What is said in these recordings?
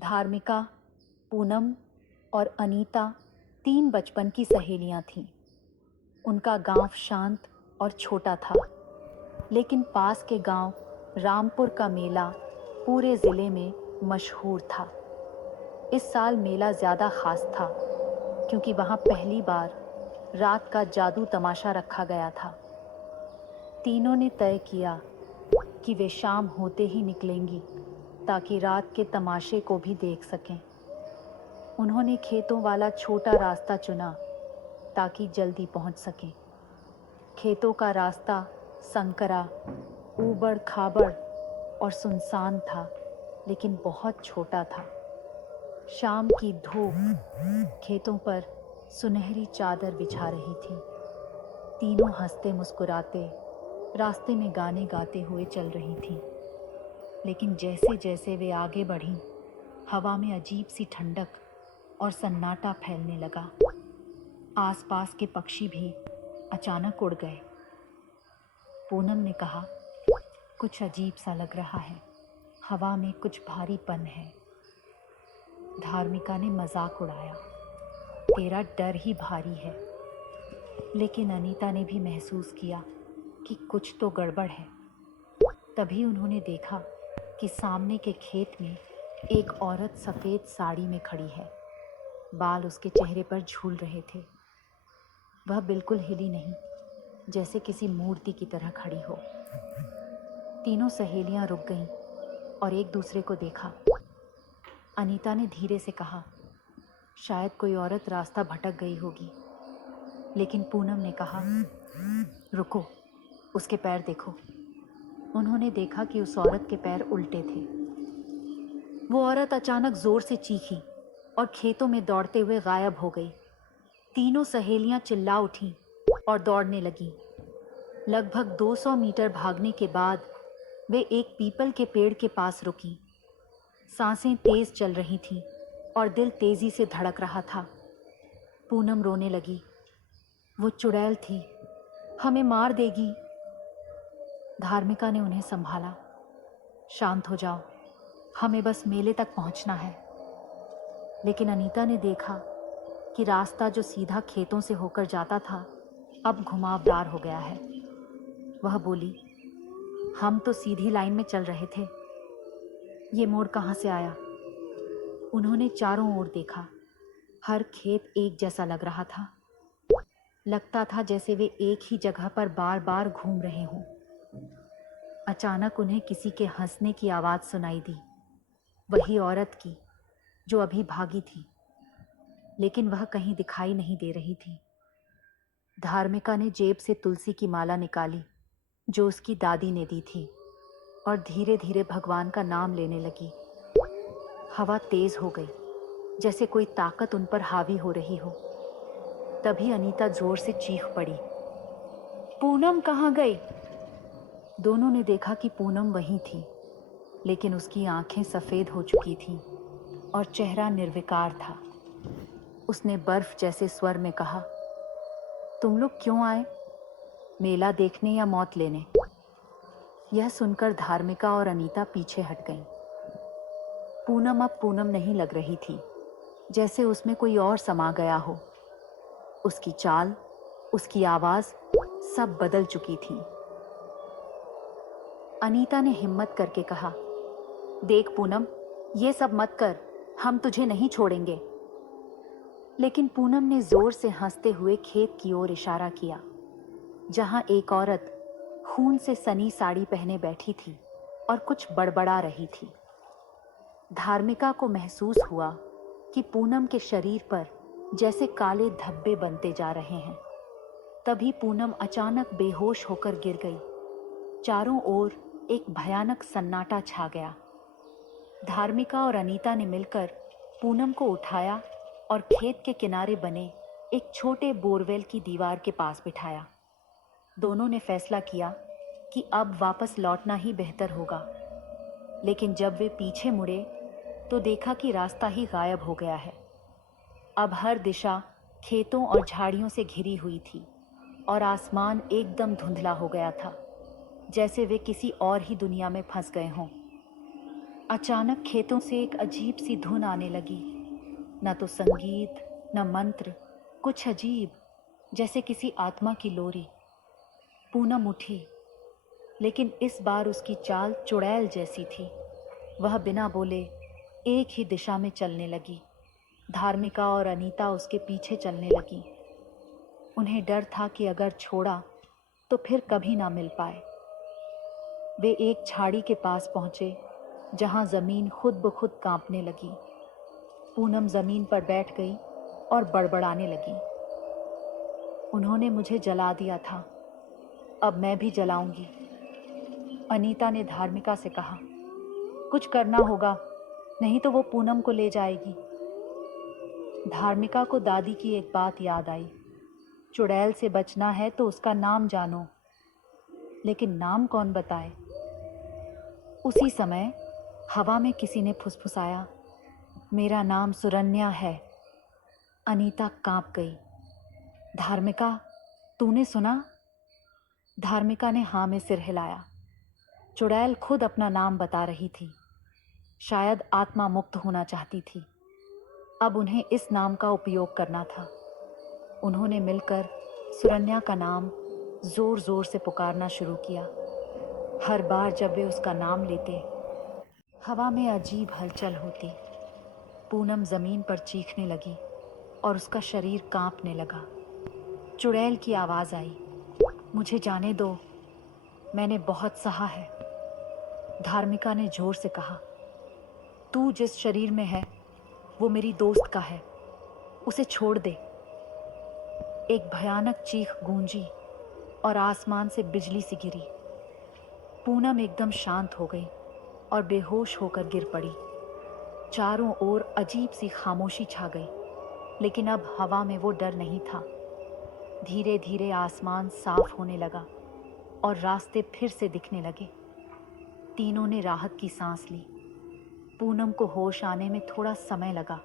धार्मिका, पूनम और अनीता 3 बचपन की सहेलियां थीं। उनका गांव शांत और छोटा था, लेकिन पास के गांव रामपुर का मेला पूरे ज़िले में मशहूर था। इस साल मेला ज़्यादा खास था क्योंकि वहां पहली बार रात का जादू तमाशा रखा गया था। तीनों ने तय किया कि वे शाम होते ही निकलेंगी ताकि रात के तमाशे को भी देख सकें। उन्होंने खेतों वाला छोटा रास्ता चुना ताकि जल्दी पहुंच सकें। खेतों का रास्ता संकरा, ऊबड़ खाबड़ और सुनसान था, लेकिन बहुत छोटा था। शाम की धूप खेतों पर सुनहरी चादर बिछा रही थी। तीनों हंसते मुस्कुराते रास्ते में गाने गाते हुए चल रही थीं। लेकिन जैसे जैसे वे आगे बढ़ीं, हवा में अजीब सी ठंडक और सन्नाटा फैलने लगा। आसपास के पक्षी भी अचानक उड़ गए। पूनम ने कहा, कुछ अजीब सा लग रहा है, हवा में कुछ भारीपन है। धार्मिका ने मजाक उड़ाया, तेरा डर ही भारी है। लेकिन अनीता ने भी महसूस किया कि कुछ तो गड़बड़ है। तभी उन्होंने देखा कि सामने के खेत में एक औरत सफ़ेद साड़ी में खड़ी है। बाल उसके चेहरे पर झूल रहे थे। वह बिल्कुल हिली नहीं, जैसे किसी मूर्ति की तरह खड़ी हो। तीनों सहेलियां रुक गईं और एक दूसरे को देखा। अनीता ने धीरे से कहा, शायद कोई औरत रास्ता भटक गई होगी। लेकिन पूनम ने कहा, रुको, उसके पैर देखो। उन्होंने देखा कि उस औरत के पैर उल्टे थे। वो औरत अचानक जोर से चीखी और खेतों में दौड़ते हुए गायब हो गई। तीनों सहेलियां चिल्ला उठीं और दौड़ने लगीं। लगभग 200 मीटर भागने के बाद वे एक पीपल के पेड़ के पास रुकीं। सांसें तेज चल रही थीं और दिल तेजी से धड़क रहा था। पूनम रोने लगी, वो चुड़ैल थी, हमें मार देगी। धार्मिका ने उन्हें संभाला, शांत हो जाओ, हमें बस मेले तक पहुंचना है। लेकिन अनीता ने देखा कि रास्ता जो सीधा खेतों से होकर जाता था अब घुमावदार हो गया है। वह बोली, हम तो सीधी लाइन में चल रहे थे, ये मोड़ कहाँ से आया? उन्होंने चारों ओर देखा। हर खेत एक जैसा लग रहा था। लगता था जैसे वे एक ही जगह पर बार बार घूम रहे हों। अचानक उन्हें किसी के हंसने की आवाज़ सुनाई दी, वही औरत की जो अभी भागी थी, लेकिन वह कहीं दिखाई नहीं दे रही थी। धार्मिका ने जेब से तुलसी की माला निकाली जो उसकी दादी ने दी थी और धीरे धीरे भगवान का नाम लेने लगी। हवा तेज हो गई, जैसे कोई ताकत उन पर हावी हो रही हो। तभी अनीता जोर से चीख पड़ी, पूनम कहाँ गई? दोनों ने देखा कि पूनम वहीं थी, लेकिन उसकी आंखें सफ़ेद हो चुकी थीं और चेहरा निर्विकार था। उसने बर्फ जैसे स्वर में कहा, तुम लोग क्यों आए? मेला देखने या मौत लेने? यह सुनकर धार्मिका और अनीता पीछे हट गईं। पूनम अब पूनम नहीं लग रही थी, जैसे उसमें कोई और समा गया हो। उसकी चाल, उसकी आवाज़ सब बदल चुकी थी। अनीता ने हिम्मत करके कहा, देख पूनम, ये सब मत कर, हम तुझे नहीं छोड़ेंगे। लेकिन पूनम ने जोर से हंसते हुए खेत की ओर इशारा किया, जहां एक औरत खून से सनी साड़ी पहने बैठी थी और कुछ बड़बड़ा रही थी। धार्मिका को महसूस हुआ कि पूनम के शरीर पर जैसे काले धब्बे बनते जा रहे हैं। तभी पूनम अचानक बेहोश होकर गिर गई। चारों ओर एक भयानक सन्नाटा छा गया। धार्मिका और अनीता ने मिलकर पूनम को उठाया और खेत के किनारे बने एक छोटे बोरवेल की दीवार के पास बिठाया। दोनों ने फैसला किया कि अब वापस लौटना ही बेहतर होगा। लेकिन जब वे पीछे मुड़े तो देखा कि रास्ता ही गायब हो गया है। अब हर दिशा खेतों और झाड़ियों से घिरी हुई थी और आसमान एकदम धुंधला हो गया था, जैसे वे किसी और ही दुनिया में फंस गए हों। अचानक खेतों से एक अजीब सी धुन आने लगी। न तो संगीत, न मंत्र, कुछ अजीब, जैसे किसी आत्मा की लोरी। पूनम उठी, लेकिन इस बार उसकी चाल चुड़ैल जैसी थी। वह बिना बोले एक ही दिशा में चलने लगी। धार्मिका और अनीता उसके पीछे चलने लगी। उन्हें डर था कि अगर छोड़ा तो फिर कभी ना मिल पाए। वे एक झाड़ी के पास पहुंचे, जहां जमीन खुद ब खुद कांपने लगी। पूनम जमीन पर बैठ गई और बड़बड़ाने लगी। उन्होंने मुझे जला दिया था, अब मैं भी जलाऊंगी। अनीता ने धार्मिका से कहा, कुछ करना होगा, नहीं तो वो पूनम को ले जाएगी। धार्मिका को दादी की एक बात याद आई, चुड़ैल से बचना है तो उसका नाम जानो। लेकिन नाम कौन बताए? उसी समय हवा में किसी ने फुसफुसाया, मेरा नाम सुरन्या है। अनीता कांप गई। धार्मिका, तूने सुना? धार्मिका ने हाँ में सिर हिलाया। चुड़ैल खुद अपना नाम बता रही थी। शायद आत्मा मुक्त होना चाहती थी। अब उन्हें इस नाम का उपयोग करना था। उन्होंने मिलकर सुरन्या का नाम जोर जोर से पुकारना शुरू किया। हर बार जब वे उसका नाम लेते, हवा में अजीब हलचल होती। पूनम जमीन पर चीखने लगी और उसका शरीर कांपने लगा। चुड़ैल की आवाज़ आई, मुझे जाने दो, मैंने बहुत सहा है। धार्मिका ने जोर से कहा, तू जिस शरीर में है वो मेरी दोस्त का है, उसे छोड़ दे। एक भयानक चीख गूंजी और आसमान से बिजली सी गिरी। पूनम एकदम शांत हो गई और बेहोश होकर गिर पड़ी। चारों ओर अजीब सी खामोशी छा गई, लेकिन अब हवा में वो डर नहीं था। धीरे धीरे आसमान साफ होने लगा और रास्ते फिर से दिखने लगे। तीनों ने राहत की सांस ली। पूनम को होश आने में थोड़ा समय लगा।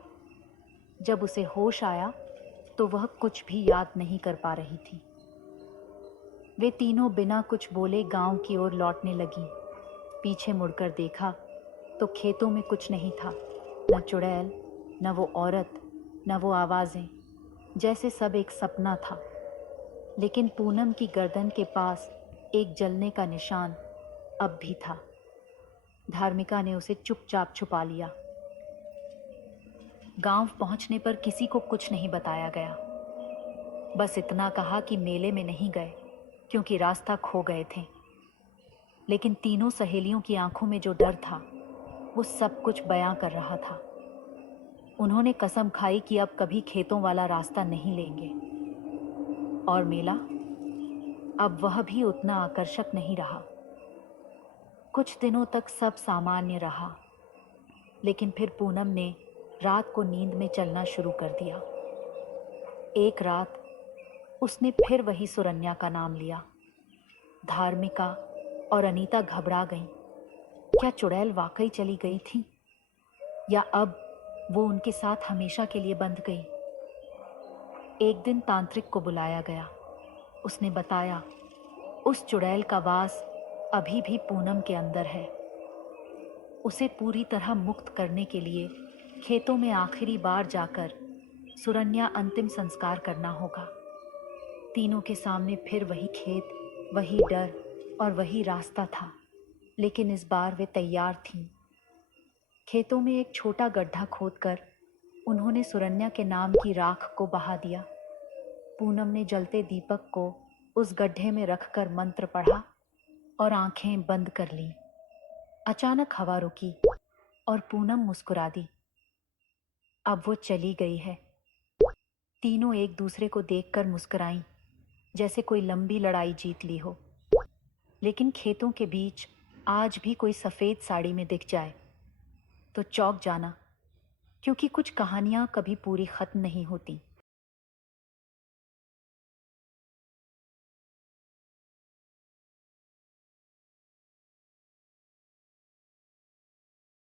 जब उसे होश आया तो वह कुछ भी याद नहीं कर पा रही थी। वे तीनों बिना कुछ बोले गांव की ओर लौटने लगी। पीछे मुड़कर देखा तो खेतों में कुछ नहीं था, न चुड़ैल, न वो औरत, न वो आवाज़ें। जैसे सब एक सपना था। लेकिन पूनम की गर्दन के पास एक जलने का निशान अब भी था। धार्मिका ने उसे चुपचाप छुपा लिया। गांव पहुंचने पर किसी को कुछ नहीं बताया गया। बस इतना कहा कि मेले में नहीं गए क्योंकि रास्ता खो गए थे। लेकिन तीनों सहेलियों की आंखों में जो डर था वो सब कुछ बयां कर रहा था। उन्होंने कसम खाई कि अब कभी खेतों वाला रास्ता नहीं लेंगे। और मेला, अब वह भी उतना आकर्षक नहीं रहा। कुछ दिनों तक सब सामान्य रहा, लेकिन फिर पूनम ने रात को नींद में चलना शुरू कर दिया। एक रात उसने फिर वही सुरन्या का नाम लिया। धार्मिका और अनीता घबरा गईं। क्या चुड़ैल वाकई चली गई थी, या अब वो उनके साथ हमेशा के लिए बंध गई? एक दिन तांत्रिक को बुलाया गया। उसने बताया, उस चुड़ैल का वास अभी भी पूनम के अंदर है। उसे पूरी तरह मुक्त करने के लिए खेतों में आखिरी बार जाकर सुरन्या अंतिम संस्कार करना होगा। तीनों के सामने फिर वही खेत, वही डर और वही रास्ता था, लेकिन इस बार वे तैयार थीं। खेतों में एक छोटा गड्ढा खोदकर उन्होंने सुरन्या के नाम की राख को बहा दिया। पूनम ने जलते दीपक को उस गड्ढे में रखकर मंत्र पढ़ा और आंखें बंद कर लीं। अचानक हवा रुकी और पूनम मुस्कुरा दी। अब वो चली गई है। तीनों एक दूसरे को देखकर मुस्कुराईं, जैसे कोई लंबी लड़ाई जीत ली हो। लेकिन खेतों के बीच आज भी कोई सफ़ेद साड़ी में दिख जाए तो चौंक जाना, क्योंकि कुछ कहानियाँ कभी पूरी ख़त्म नहीं होती।